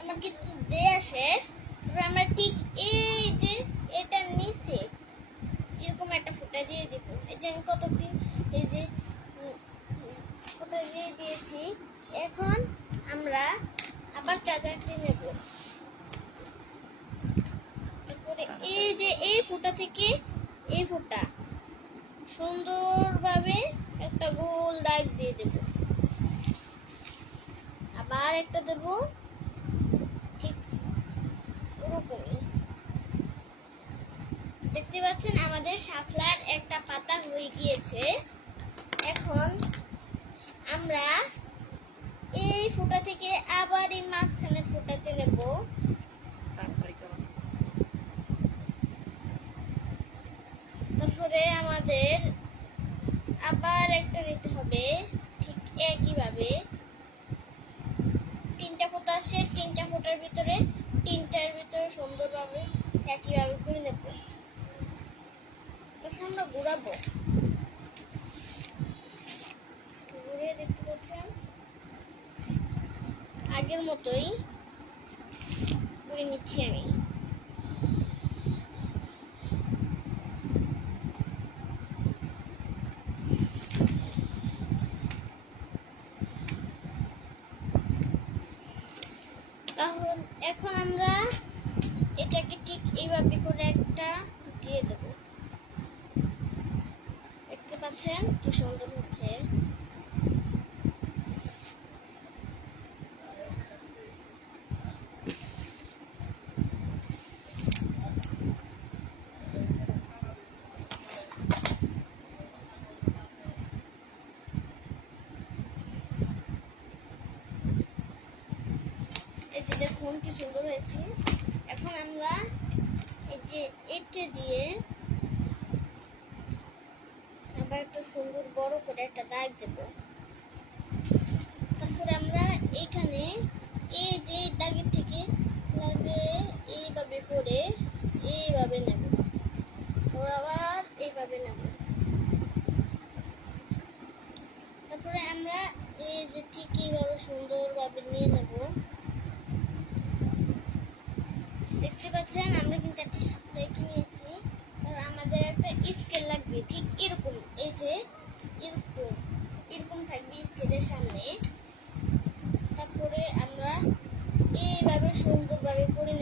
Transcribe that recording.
আমার কিন্তু দেয়া শেষ। আমরা ঠিক এই যে এটা নিচে এরকম একটা ফুটা দিয়ে দিব। এই যে আমি কতটি এই যে ফুটা দিয়ে দিয়েছি। এখন আমরা আবার চাদরটি নেব। তারপরে এই যে এই ফুটা থেকে এই ফুটা সুন্দরভাবে একটা গোল দাগ দিয়ে দেব। আবার একটা দেব, ঠিক ওরকমই। দেখতে পাচ্ছেন আমাদের শাপলার একটা পাতা হয়ে গিয়েছে। এখন আমরা এই ফুটা থেকে আবার এই মাঝখানে ফুটাতে নেব। তারপরে আমাদের আবার একটা নিতে হবে, ঠিক একইভাবে তিনটা ফুটা আসে, তিনটা ফুটার ভিতরে তিনটার ভিতরে সুন্দরভাবে একইভাবে করে নেব। তখন আমরা ঘুরাবো, ঘুরিয়ে দেখতে পাচ্ছেন আগের মতোই করে নিচ্ছি আমি। তাহলে এখন আমরা এটাকে ঠিক এইভাবে করে একটা দিয়ে দেব। দেখতে পাচ্ছেন কি সুন্দর হচ্ছে। এই যে দেখুন কি সুন্দর হয়েছে। এখন আমরা এই যে এটা দিয়ে আবার একটা সুন্দর বড় করে একটা দাগ দেব। তারপরে আমরা এখানে এই যে দাগের থেকে লাগে এইভাবে করে এইভাবে নেব, আবার এইভাবে নেব। তারপরে আমরা এই যে ঠিক এইভাবে সুন্দরভাবে নিয়ে নেব। দেখতে পাচ্ছেন আমরা কিন্তু একটা শাপলা এঁকে নিয়েছি। তারপর আমাদের একটা স্কেল লাগবে, ঠিক এরকম, এই যে এরকম এরকম থাকবে স্কেলের সামনে। তারপরে আমরা এইভাবে সুন্দরভাবে করে